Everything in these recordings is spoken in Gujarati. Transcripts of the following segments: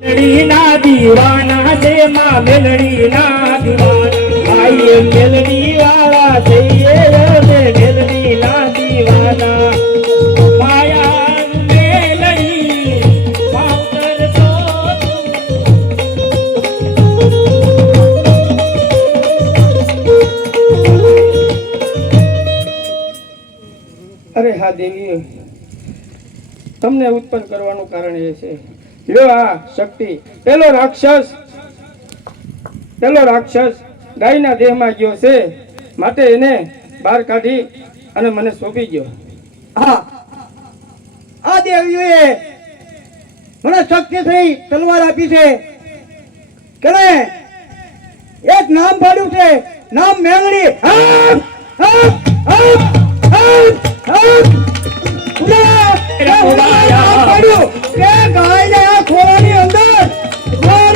મેલડી ના દીવાના છે માં મેલડી ના દીવાના. આઈએ મેલડી વાળા થઈએ અમે મેલડી ના દીવાના. માયા મેલડી અરે હા દેવી તમને ઉત્પન્ન કરવાનું કારણ એ છે લ્યો આ શક્તિ. પેલો રાક્ષસ પેલો રાક્ષસ ગાયના દેહમાં ગયો છે. માટે એને બહાર કાઢી અને મને સોંપી ગયો. હા. આ દેવીઓએ મને શક્તિ થઈ તલવાર આપી છે. કે એક નામ પાડ્યું છે. નામ મેંગડી હા હા હા હમ,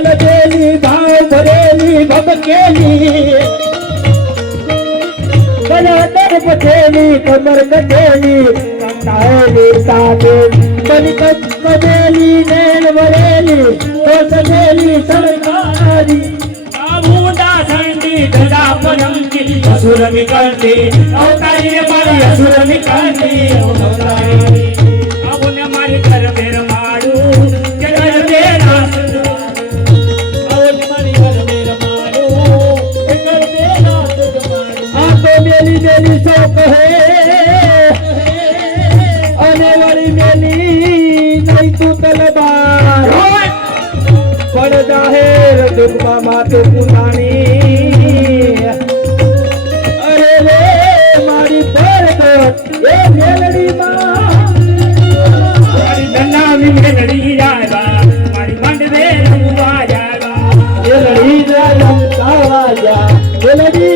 લગેલી ભાવ ભરેલી ભબકેલી બરાબર પથેલી કમર કટેલી કંટાળેલી સામે બની કમેલી નેણ વળેલી, તો સજેલી સરકારી. ધડા પનમકી અસુર નીકળતી અવતારી મારી અસુર નીકળતી અવતારી આવુને મારી ઘર બેર માડું કે ઘર બેર આવુને મારી ઘર બેર માડું કે ઘર બેર આ તો મેલી મેલી સો કહે અને વળી મેલી નહીં તું તલવાર પણ જાહેર દુઃખમાં માથું அழகு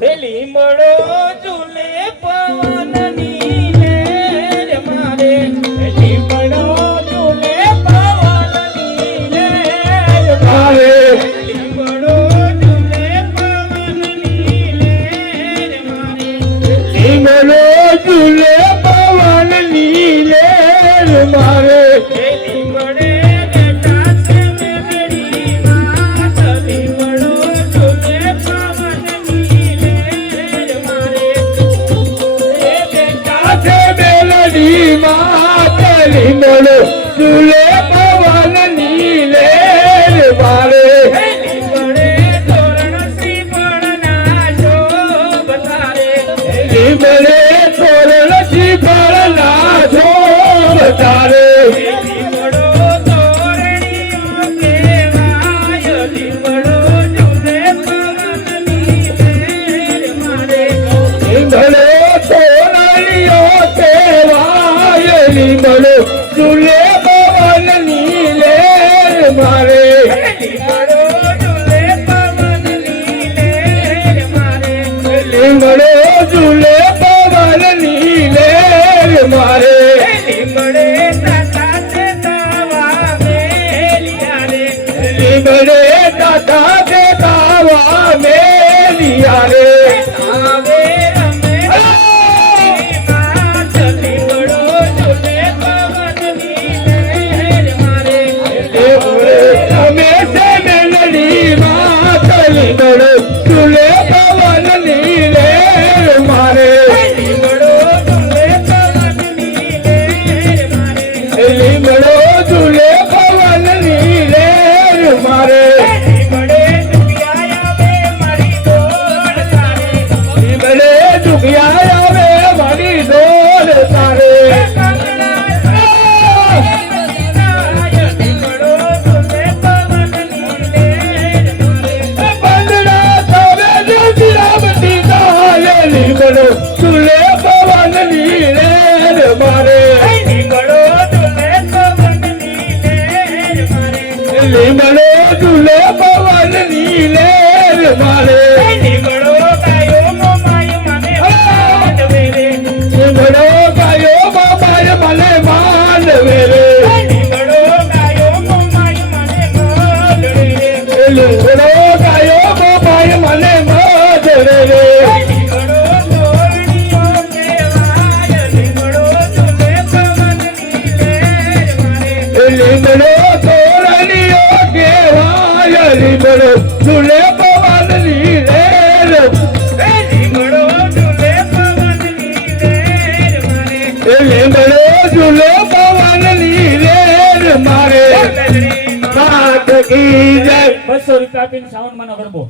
પેલી મળો ઝૂલે પવનની લહેર મારે. પેલી મળો ઝૂલે પવનની લહેર મારે. મળો ઝૂલે પવનની લહેર મારે. મેલડી માં પેલી મળો ઝૂલે લહેર મારે પેલી મળે તોરણ શ્રી પણના શોભ તારે લીમડો ઝૂલે પવન નીલે મારે. લીમડો ગાયો મોમાય મને માંડવે વેરે લીમડો ગાયો બાબાએ મને માંડવે રે. ઝૂલે પવન નીલે લીમડો ઝૂલે પવન નીલે મારે. લીમડો ઝૂલે પવન નીલે મારે. માત કી જય. બસો રૂપિયા આપીને સાઉન્ડમાં ગરબો